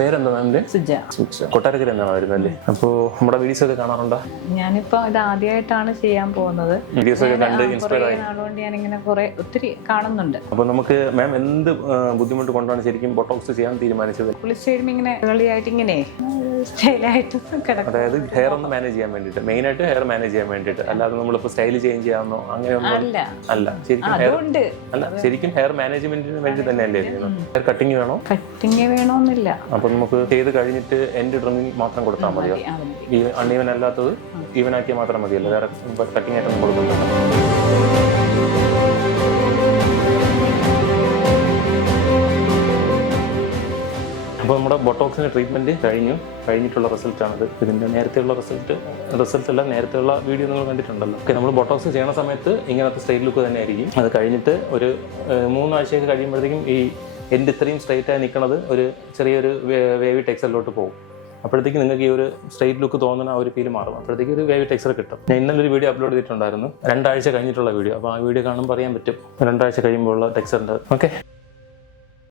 പേരെന്താ മാമിന്റെ? സുജ. കൊട്ടാരക്കര എന്നാണ് വരുന്നല്ലേ? അപ്പോ നമ്മുടെ വീഡിയോസ് ഒക്കെ കാണാറുണ്ടോ? ഞാനിപ്പോ ഇത് ആദ്യമായിട്ടാണ് ചെയ്യാൻ പോകുന്നത്. വീഡിയോസ് ഒക്കെ കണ്ട് ഇൻസ്പയർ ആയി അതുകൊണ്ട് ഞാനിങ്ങനെ ഒത്തിരി കാണുന്നുണ്ട്. അപ്പൊ നമുക്ക് മാം എന്ത് ബുദ്ധിമുട്ട് കൊണ്ടാണ് ശരിക്കും ബൊട്ടോക്സ് ചെയ്യാൻ തീരുമാനിച്ചത്? കുളിച്ചുകഴിയുമ്പോൾ ഇങ്ങനെ ഏളിയായിട്ട് ഇങ്ങനെ സ്റ്റൈലായിട്ട് കിടക്കും. അതായത് ഹെയർ ഒന്ന് മാനേജ് ചെയ്യാൻ വേണ്ടിയിട്ട്, മെയിൻ ആയിട്ട് ഹെയർ മാനേജ് ചെയ്യാൻ വേണ്ടിയിട്ട്, അല്ലാതെ നമ്മളിപ്പോ സ്റ്റൈൽ ചേഞ്ച് ചെയ്യാമെന്നോ അങ്ങനെയൊന്നും അല്ല. ശരിക്കും അതുകൊണ്ട് ശരിക്കും ഹെയർ മാനേജ്മെന്റിന് വേണ്ടി തന്നെയല്ലേ ചെയ്യുന്നത്? ഹെയർ കട്ടിങ് വേണോ? കട്ടിങ് വേണമെന്നില്ല. അപ്പൊ നമുക്ക് ചെയ്ത് കഴിഞ്ഞിട്ട് എൻഡ് ട്രിമ്മിങ് മാത്രം കൊടുത്താൽ മതിയോ? ഈ അൺഈവൻ അല്ലാത്തത് ഈവൻ ആക്കിയാൽ മാത്രം മതിയല്ലോ, വേറെ കട്ടിങ് ആയിട്ടൊന്നും കൊടുക്കുന്നില്ല. അപ്പോൾ നമ്മുടെ ബൊട്ടോക്സിൻ്റെ ട്രീറ്റ്മെൻറ്റ് കഴിഞ്ഞിട്ടുള്ള റിസൾട്ടാണിത്. ഇതിൻ്റെ നേരത്തെയുള്ള റിസൾട്ട് നേരത്തെയുള്ള വീഡിയോ നിങ്ങൾ കണ്ടിട്ടുണ്ടല്ലോ. ഓക്കെ, നമ്മൾ ബൊട്ടോക്സ് ചെയ്യണ സമയത്ത് ഇങ്ങനത്തെ സ്ട്രെയിറ്റ് ലുക്ക് തന്നെ ആയിരിക്കും. അത് കഴിഞ്ഞിട്ട് ഒരു 3 ആഴ്ചയൊക്കെ കഴിയുമ്പോഴത്തേക്കും ഈ എൻഡ് ഇത്രയും സ്ട്രെയിറ്റ് ആയി നിൽക്കുന്നത് ഒരു ചെറിയൊരു വേവി ടെക്സ്ചറിലോട്ട് പോകും. അപ്പോഴത്തേക്ക് നിങ്ങൾക്ക് ഈ ഒരു സ്ട്രെയിറ്റ് ലുക്ക് തോന്നുന്ന ആ ഒരു ഫീൽ മാറും. അപ്പോഴത്തേക്ക് ഒരു വേവി ടെക്സ്ചർ കിട്ടും. ഞാൻ ഇന്നലെ ഒരു വീഡിയോ അപ്ലോഡ് ചെയ്തിട്ടുണ്ടായിരുന്നു, 2 ആഴ്ച കഴിഞ്ഞിട്ടുള്ള വീഡിയോ. അപ്പോൾ ആ വീഡിയോ കാണുമ്പോൾ അറിയാൻ പറ്റും 2 ആഴ്ച കഴിയുമ്പോഴുള്ള ടെക്സ്ചറിൻ്റെ. ഓക്കെ.